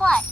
what?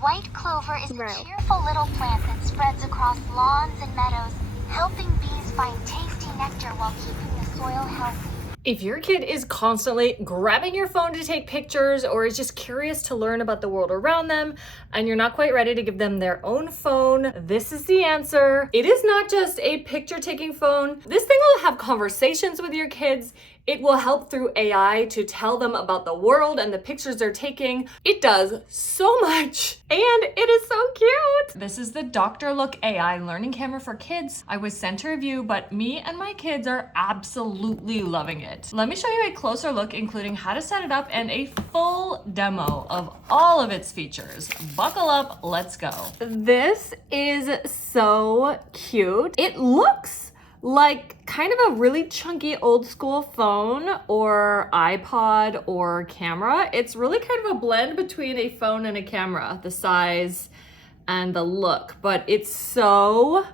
White clover is a cheerful little plant that spreads across lawns and meadows, helping bees find tasty nectar while keeping the soil healthy. If your kid is constantly grabbing your phone to take pictures or is just curious to learn about the world around them and you're not quite ready to give them their own phone, this is the answer. It is not just a picture taking phone. This thing will have conversations with your kids. It will help through AI to tell them about the world and the pictures they're taking. It does so much, and it is so cute. This is the drlookai learning camera for kids. I was sent to review, but me and my kids are absolutely loving it. Let me show you a closer look, including how to set it up and a full demo of all of its features. Buckle up, let's go. This is so cute. It looks like kind of a really chunky old school phone or iPod or camera. It's really kind of a blend between a phone and a camera, the size and the look, but it's so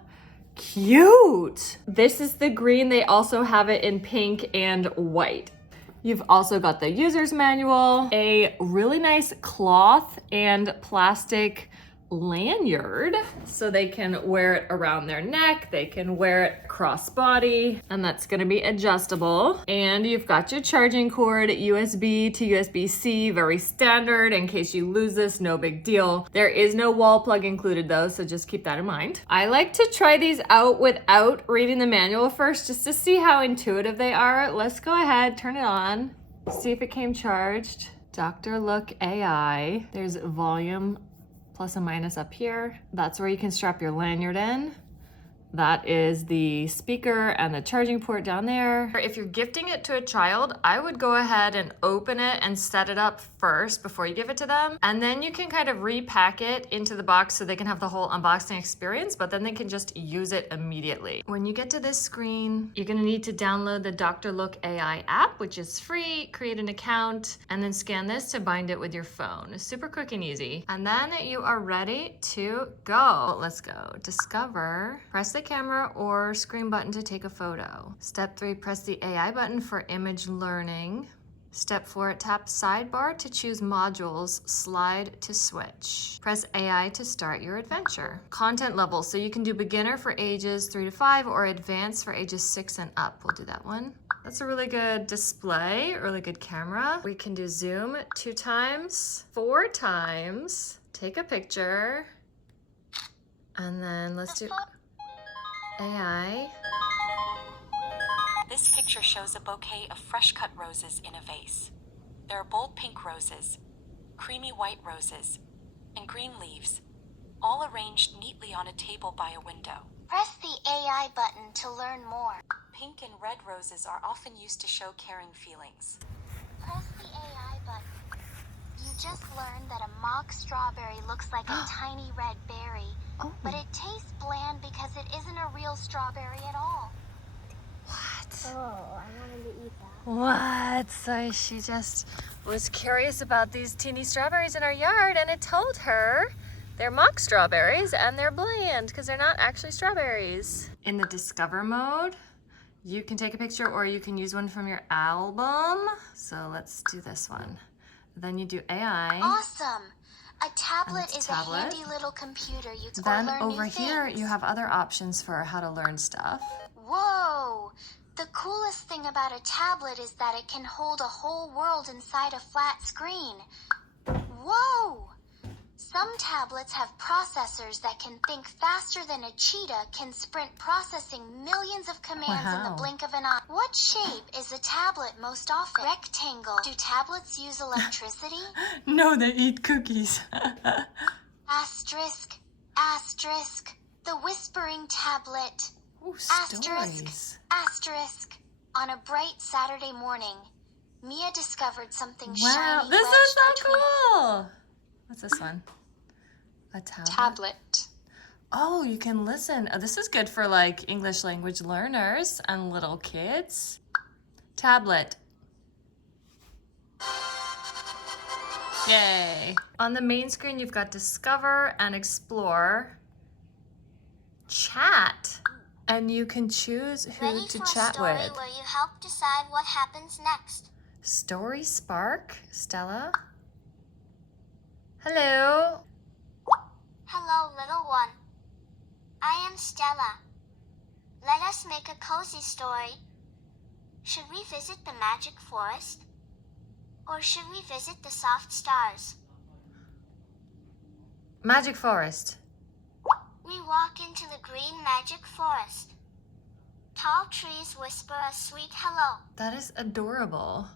cute. This is the green. They also have it in pink and white. You've also got the user's manual, a really nice cloth and plastic lanyard so they can wear it around their neck, they can wear it crossbody, and that's going to be adjustable. And you've got your charging cord, USB to USB-C, very standard in case you lose this, no big deal. There is no wall plug included though, so just keep that in mind. I like to try these out without reading the manual first just to see how intuitive they are. Let's go ahead, turn it on, see if it came charged. drlookai. There's volume plus and minus up here. That's where you can strap your lanyard in. That is the speaker and the charging port down there. If you're gifting it to a child, I would go ahead and open it and set it up first before you give it to them. And then you can kind of repack it into the box so they can have the whole unboxing experience, but then they can just use it immediately. When you get to this screen, you're gonna need to download the drlookai app, which is free, create an account, and then scan this to bind it with your phone. Super quick and easy. And then you are ready to go. Let's go. Discover, press the camera or screen button to take a photo. Step 3, press the AI button for image learning. Step 4, tap sidebar to choose modules, slide to switch. Press AI to start your adventure. Content level, so you can do beginner for ages 3 to 5 or advanced for ages 6 and up. We'll do that one. That's a really good display, really good camera. We can do zoom 2 times, 4 times, take a picture, and then let's do AI. This picture shows a bouquet of fresh-cut roses in a vase. There are bold pink roses, creamy white roses, and green leaves, all arranged neatly on a table by a window. Press the AI button to learn more. Pink and red roses are often used to show caring feelings. Press the AI button. You just learned that a mock strawberry looks like a tiny red berry, but it tastes bland because it isn't a real strawberry at all. What? Oh, I wanted to eat that. What? So she just was curious about these teeny strawberries in our yard, and it told her they're mock strawberries and they're bland because they're not actually strawberries. In the Discover mode, you can take a picture or you can use one from your album. So let's do this one. Then you do AI. Awesome! A tablet is a handy little computer you can learn over new here, things. you have other options for how to learn stuff. Whoa! The coolest thing about a tablet is that it can hold a whole world inside a flat screen. Whoa! Some tablets have processors that can think faster than a cheetah can sprint, processing millions of commands in the blink of an eye. What shape is a tablet most often? Rectangle. Do tablets use electricity? No, they eat cookies. Asterisk. Asterisk. The whispering tablet. Ooh, Asterisk. stories. Asterisk. On a bright Saturday morning, Mia discovered something Wow, shiny. this is so cool. What's this one? A tablet. Oh, you can listen. Oh, this is good for like English language learners and little kids. Tablet. Yay. On the main screen, you've got Discover and Explore. Chat. And you can choose who to chat with. Ready for a story where you help decide what happens next. Story Spark, Stella. Hello. Hello, little one. I am Stella. Let us make a cozy story. Should we visit the magic forest? Or should we visit the soft stars? Magic forest. We walk into the green magic forest. Tall trees whisper a sweet hello. That is adorable.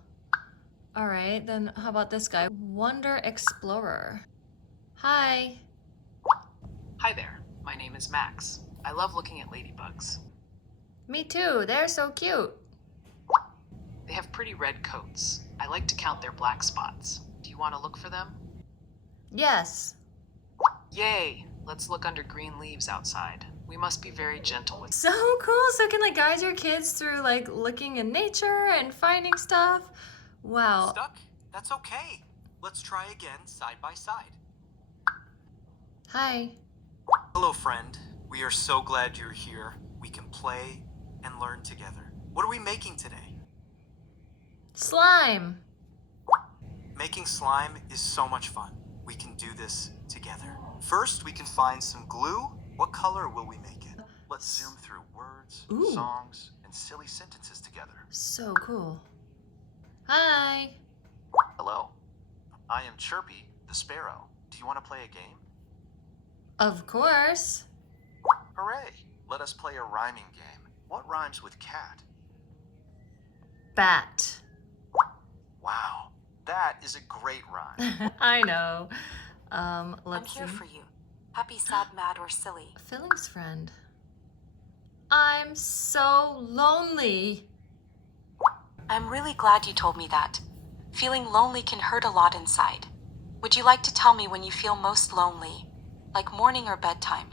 All right, then how about this guy? Wonder Explorer. Hi. Hi there, my name is Max. I love looking at ladybugs. Me too, they're so cute. They have pretty red coats. I like to count their black spots. Do you want to look for them? Yes. Yay! Let's look under green leaves outside. We must be very gentle with So cool, so you can like guide your kids through like looking in nature and finding stuff. Wow. Stuck? That's okay. Let's try again side by side. Hi. Hello, friend. We are so glad you're here. We can play and learn together. What are we making today? Slime. Making slime is so much fun. We can do this together. First, we can find some glue. What color will we make it? Let's zoom through words, Ooh. songs, and silly sentences together. So cool. Hi. Hello. I am Chirpy, the sparrow. Do you want to play a game? Of course. Hooray! Let us play a rhyming game. What rhymes with cat? Bat. Wow, that is a great rhyme. I know. I'm Let's here see. for you. Happy, sad, mad, or silly. Filling's friend. I'm so lonely. I'm really glad you told me that. Feeling lonely can hurt a lot inside. Would you like to tell me when you feel most lonely? Like morning or bedtime?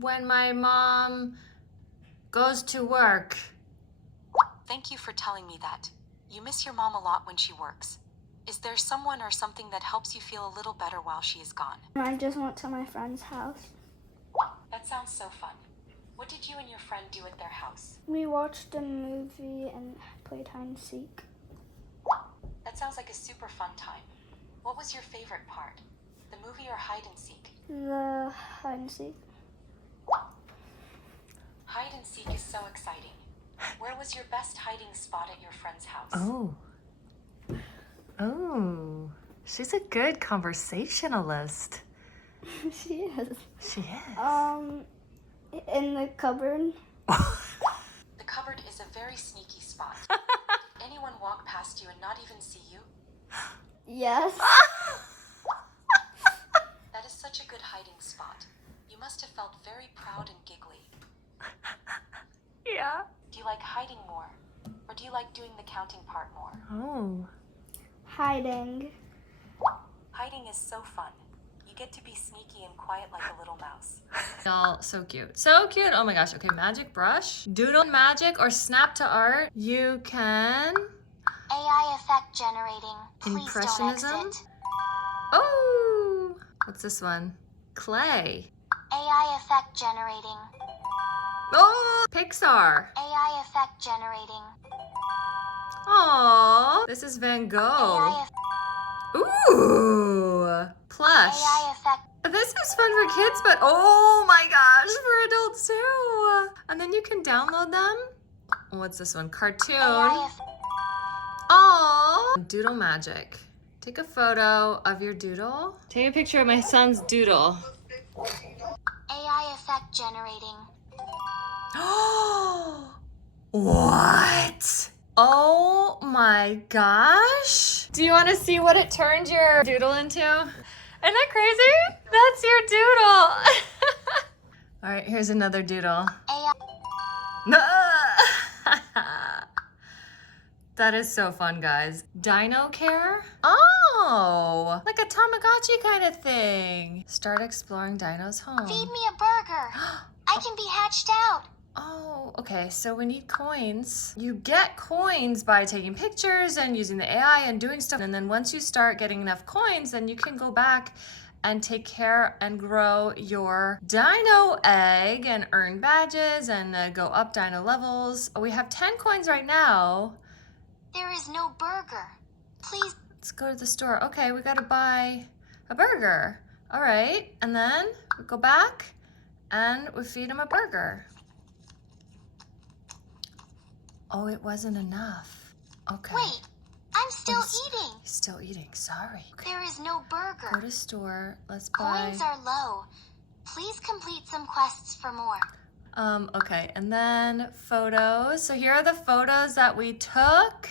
When my mom goes to work. Thank you for telling me that. You miss your mom a lot when she works. Is there someone or something that helps you feel a little better while she is gone? I just went to my friend's house. That sounds so fun. What did you and your friend do at their house? We watched a movie and played hide and seek. That sounds like a super fun time. What was your favorite part? The movie or hide and seek? The hide and seek. Hide and seek is so exciting. Where was your best hiding spot at your friend's house? Oh. Oh. She's a good conversationalist. She is. She is. In the cupboard. The cupboard is a very sneaky spot. Did anyone walk past you and not even see you? Yes. That is such a good hiding spot. You must have felt very proud and giggly. Yeah. Do you like hiding more? Or do you like doing the counting part more? Oh. Hiding. Hiding is so fun. You get to be sneaky and quiet like a little mouse. Y'all, so cute. So cute. Oh my gosh. Okay, magic brush. Doodle magic or snap to art. You can... AI effect generating. Please Impressionism? don't exit. Oh! What's this one? Clay. AI effect generating. Oh! Pixar. AI effect generating. Aww. This is Van Gogh. AI, Ooh! Plush. AI effect. This is fun for kids, but oh my gosh, for adults too. And then you can download them. What's this one? Cartoon. AI effect. Aww. Doodle magic. Take a photo of your doodle. Take a picture of my son's doodle. AI effect generating. What? Oh my gosh. Do you want to see what it turned your doodle into? Isn't that crazy? That's your doodle. All right, here's another doodle. AI. That is so fun, guys. Dino care? Oh, like a Tamagotchi kind of thing. Start exploring Dino's home. Feed me a burger. I can be hatched out. Oh, okay, so we need coins. You get coins by taking pictures and using the AI and doing stuff. And then once you start getting enough coins, then you can go back and take care and grow your dino egg and earn badges and go up dino levels. We have 10 coins right now. There is no burger. Please. Let's go to the store. Okay, we gotta buy a burger. All right, and then we go back and we feed him a burger. Oh, it wasn't enough. Okay. Wait, I'm still He's- eating. He's still eating, sorry. Okay. There is no burger. Go to store, let's buy. Coins are low. Please complete some quests for more. Okay, and then photos. So here are the photos that we took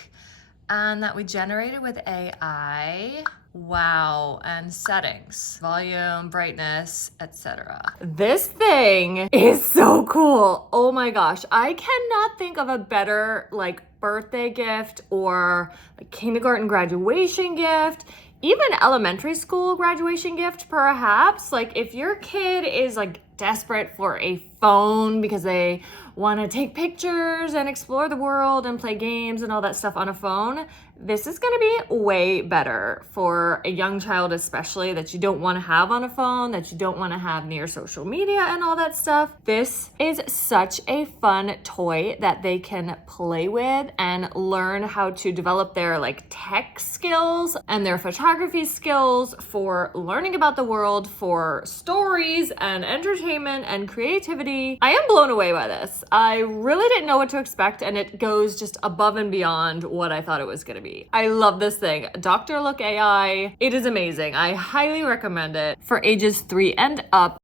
and that we generated with AI. Wow, and settings, volume, brightness, etc. This thing is so cool. Oh my gosh, I cannot think of a better like birthday gift or like kindergarten graduation gift. Even elementary school graduation gift, perhaps. Like if your kid is like desperate for a phone because they want to take pictures and explore the world and play games and all that stuff on a phone, this is going to be way better for a young child, especially that you don't want to have on a phone, that you don't want to have near social media and all that stuff. This is such a fun toy that they can play with and learn how to develop their like tech skills and their photography skills for learning about the world, for stories and entertainment and creativity. I am blown away by this. I really didn't know what to expect, and it goes just above and beyond what I thought it was going to be. I love this thing. drlookai. It is amazing. I highly recommend it for ages 3 and up.